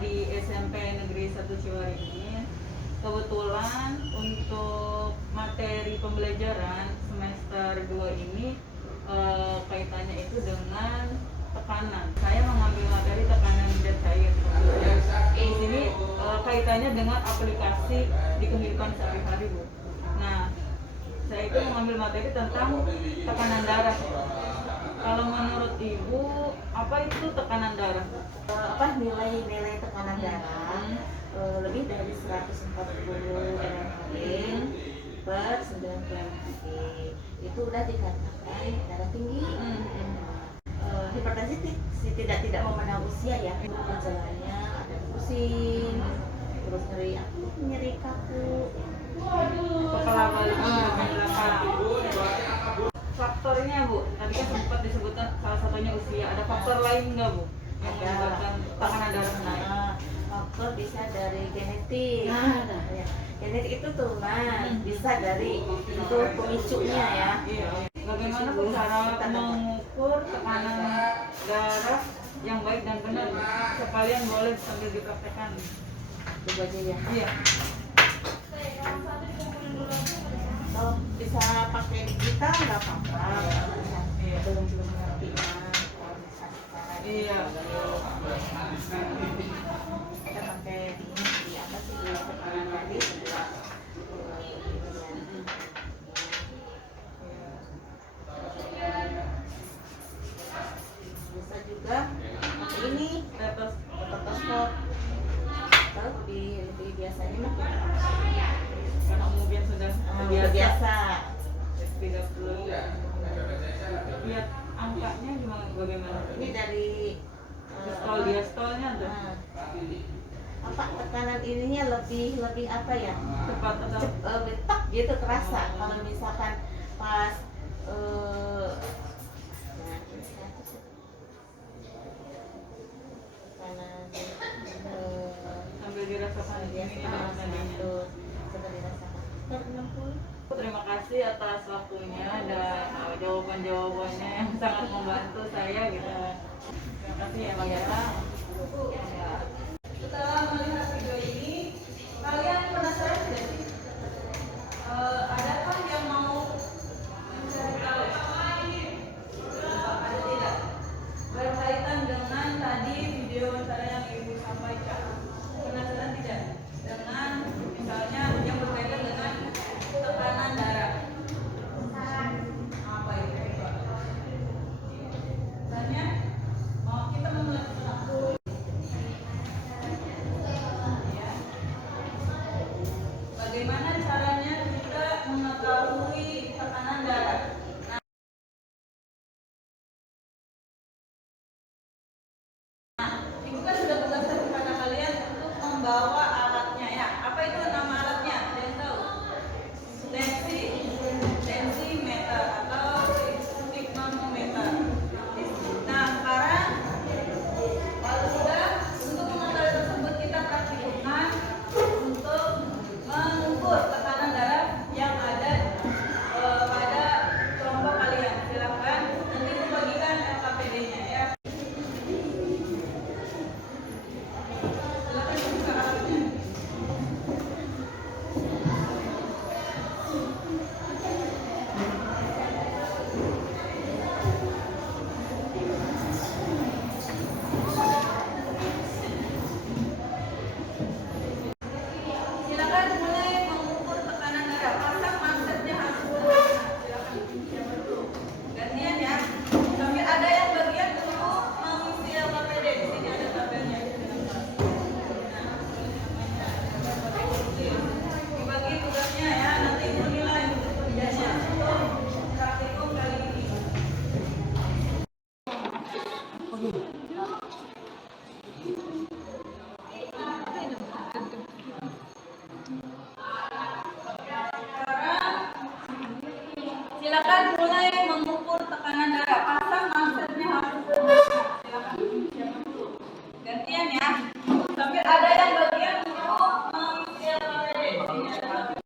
di SMP Negeri 1 Ciwaringin. Kebetulan untuk materi pembelajaran semester 2 ini kaitannya itu dengan tekanan. Saya mengambil materi tekanan zat cair. Di sini kaitannya dengan aplikasi di kehidupan sehari-hari, Bu. Nah, saya itu mengambil materi tentang tekanan darah. Kalau menurut Ibu, apa itu tekanan darah? Nilai tekanan darah lebih dari 140 mmHg per 90 mg itu udah dikatakan darah tinggi. Hipertensi tidak memandang usia ya. Gejalanya ada pusing, terus nyeri kaku, Kepala balik, faktornya, Bu, tadi kan sempat disebutkan salah satunya usia. Ada faktor lain nggak, Bu, yang menyebabkan tekanan darah naik? Faktor bisa dari genetik. Ya. Genetik itu turunan, bisa dari itu pemicunya ya. Iya. Bagaimana Bu cara mengukur tekanan darah yang baik dan benar? Sekalian boleh sambil dipraktekkan. Coba aja ya. Iya. Kalau bisa pakai digital nggak apa-apa. Iya. Belum ngerti kalau bisa cara. Iya. Kita pakai di apa sih di tekanan tadi sebelah. Bisa juga ini Stetoskop. bagaimana? Ini dari diastolnya tuh. Apa tekanan ininya lebih apa ya? Cepat atau Lebih tek gitu terasa. Kalau misalkan pas nah, ini satu sih. Tekanan sambil dirasakan ya, ini dan tadinya. coba dirasakan. 60. Terima kasih atas waktunya dan jawaban-jawabannya yang sangat membantu saya gitu. Terima kasih ya Mbak ya. Ya. Setelah melihat video ini, kalian penasaran tidak sih? Adakah yang mau mencari tahu? Ada tidak? Berkaitan dengan tadi video saya yang Ibu sampaikan. Penasaran tidak? Dengan misalnya yang berkaitan dengan tekanan darah. Apa itu? Misalnya, kita melakukan ya. Bagaimana caranya kita mengetahui tekanan darah? Nah, Ibu kan sudah tugaskan kepada kalian untuk membawa alatnya ya. Apa itu nama alatnya? Ada yang tahu? Tensimeter atau stigmometer. Nah, sekarang kalau sudah untuk mengetahui tersebut kita praktikumkan untuk mengukur tekanan darah yang ada pada kelompok kalian. Silakan nanti dibagikan LKPD-nya ya. Silakan dibuka alatnya. Silakan mulai mengukur tekanan darah. Pasang maksudnya harus silakan siapa dulu. Gantian ya. Sambil ada yang bagian dulu mengisi LKPD. Di sini ada tabelnya. Dibagi tugasnya ya. Nanti Ibu nilai untuk kerjanya untuk praktikum kali ini. Silakan mulai mengukur tekanan darah. Pasang maksudnya harus silakan siapa dulu. Gantian ya. Sambil ada yang bagian untuk mengisi LKPD. Di sini ada tabel.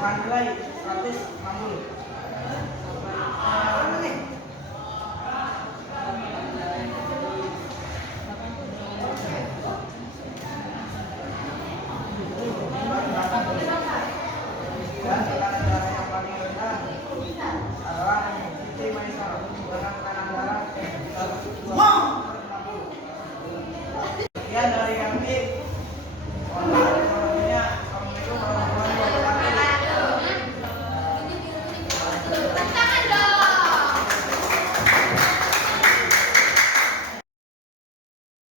dengan nilai 160. Dan tekanan darah yang paling rendah adalah Siti Maisar dengan tekanan darah 120/60. Sekian dari kami. Mohon maaf informasinya. Assalamualaikum warahmatullahi wabarakatuh.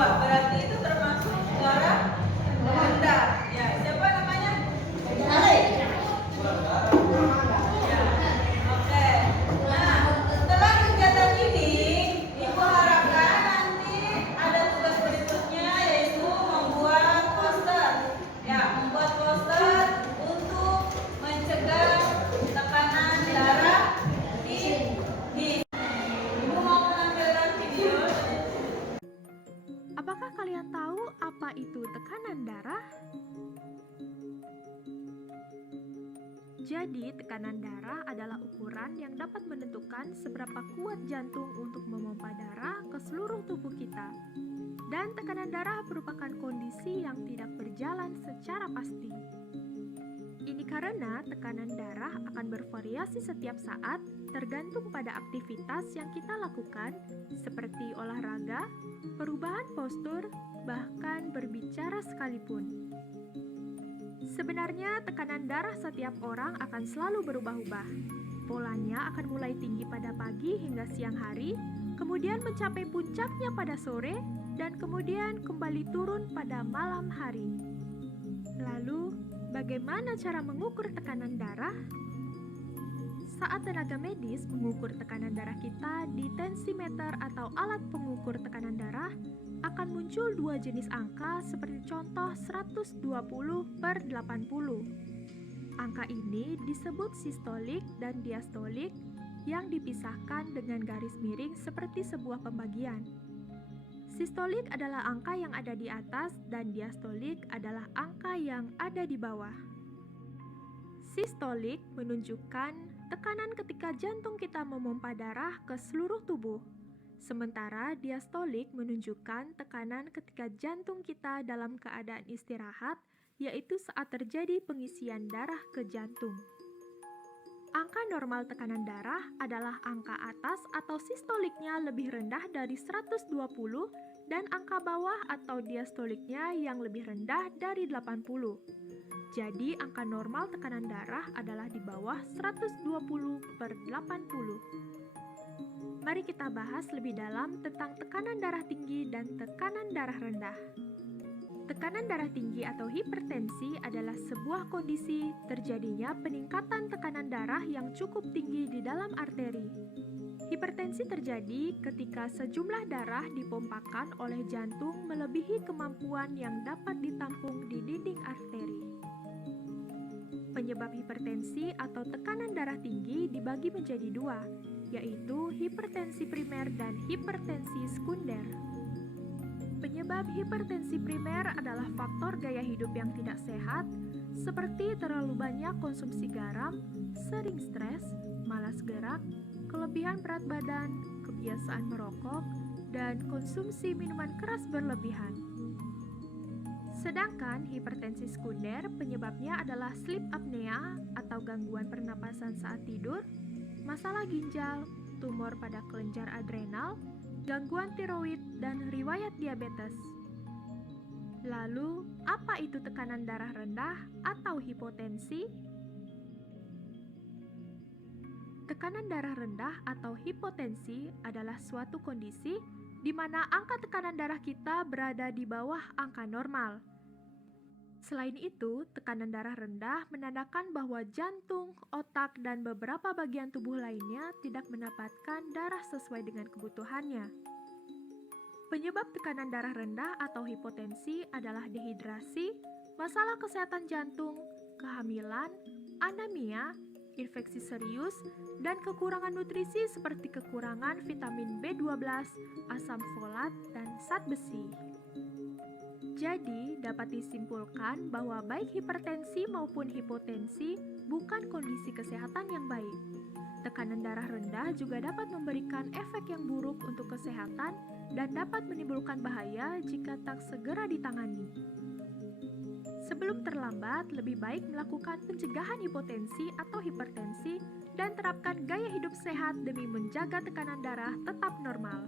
Berarti itu termasuk darah rendah. Ya, siapa namanya? Oke. Nah, setelah kegiatan ini, Ibu harapkan nanti ada tugas berikutnya yaitu membuat poster. Ya, membuat poster untuk mencegah tekanan darah tinggi. Ibu mau menampilkan video. Apakah kalian tahu apa itu tekanan darah? Jadi, tekanan darah adalah ukuran yang dapat menentukan seberapa kuat jantung untuk memompa darah ke seluruh tubuh kita. Dan tekanan darah merupakan kondisi yang tidak berjalan secara pasti. Ini karena tekanan darah akan bervariasi setiap saat tergantung pada aktivitas yang kita lakukan seperti olahraga, perubahan postur, bahkan berbicara sekalipun. Sebenarnya tekanan darah setiap orang akan selalu berubah-ubah. Polanya akan mulai tinggi pada pagi hingga siang hari, kemudian mencapai puncaknya pada sore, dan kemudian kembali turun pada malam hari. Lalu, bagaimana cara mengukur tekanan darah? Saat tenaga medis mengukur tekanan darah kita di tensimeter atau alat pengukur tekanan darah, akan muncul dua jenis angka seperti contoh 120/80. Angka ini disebut sistolik dan diastolik yang dipisahkan dengan garis miring seperti sebuah pembagian. Sistolik adalah angka yang ada di atas dan diastolik adalah angka yang ada di bawah. Sistolik menunjukkan tekanan ketika jantung kita memompa darah ke seluruh tubuh, sementara diastolik menunjukkan tekanan ketika jantung kita dalam keadaan istirahat, yaitu saat terjadi pengisian darah ke jantung. Angka normal tekanan darah adalah angka atas atau sistoliknya lebih rendah dari 120 dan angka bawah atau diastoliknya yang lebih rendah dari 80. Jadi, angka normal tekanan darah adalah di bawah 120/80. Mari kita bahas lebih dalam tentang tekanan darah tinggi dan tekanan darah rendah. Tekanan darah tinggi atau hipertensi adalah sebuah kondisi terjadinya peningkatan tekanan darah yang cukup tinggi di dalam arteri. Hipertensi terjadi ketika sejumlah darah dipompakan oleh jantung melebihi kemampuan yang dapat ditampung di dinding arteri. Penyebab hipertensi atau tekanan darah tinggi dibagi menjadi dua, yaitu hipertensi primer dan hipertensi sekunder. Penyebab hipertensi primer adalah faktor gaya hidup yang tidak sehat, seperti terlalu banyak konsumsi garam, sering stres, malas gerak, kelebihan berat badan, kebiasaan merokok, dan konsumsi minuman keras berlebihan. Sedangkan hipertensi sekunder penyebabnya adalah sleep apnea atau gangguan pernapasan saat tidur, masalah ginjal, tumor pada kelenjar adrenal, gangguan tiroid, dan riwayat diabetes. Lalu, apa itu tekanan darah rendah atau hipotensi? Tekanan darah rendah atau hipotensi adalah suatu kondisi di mana angka tekanan darah kita berada di bawah angka normal. Selain itu, tekanan darah rendah menandakan bahwa jantung, otak, dan beberapa bagian tubuh lainnya tidak mendapatkan darah sesuai dengan kebutuhannya. Penyebab tekanan darah rendah atau hipotensi adalah dehidrasi, masalah kesehatan jantung, kehamilan, anemia, infeksi serius, dan kekurangan nutrisi seperti kekurangan vitamin B12, asam folat, dan zat besi. Jadi, dapat disimpulkan bahwa baik hipertensi maupun hipotensi bukan kondisi kesehatan yang baik. Tekanan darah rendah juga dapat memberikan efek yang buruk untuk kesehatan dan dapat menimbulkan bahaya jika tak segera ditangani. Sebelum terlambat, lebih baik melakukan pencegahan hipotensi atau hipertensi dan terapkan gaya hidup sehat demi menjaga tekanan darah tetap normal.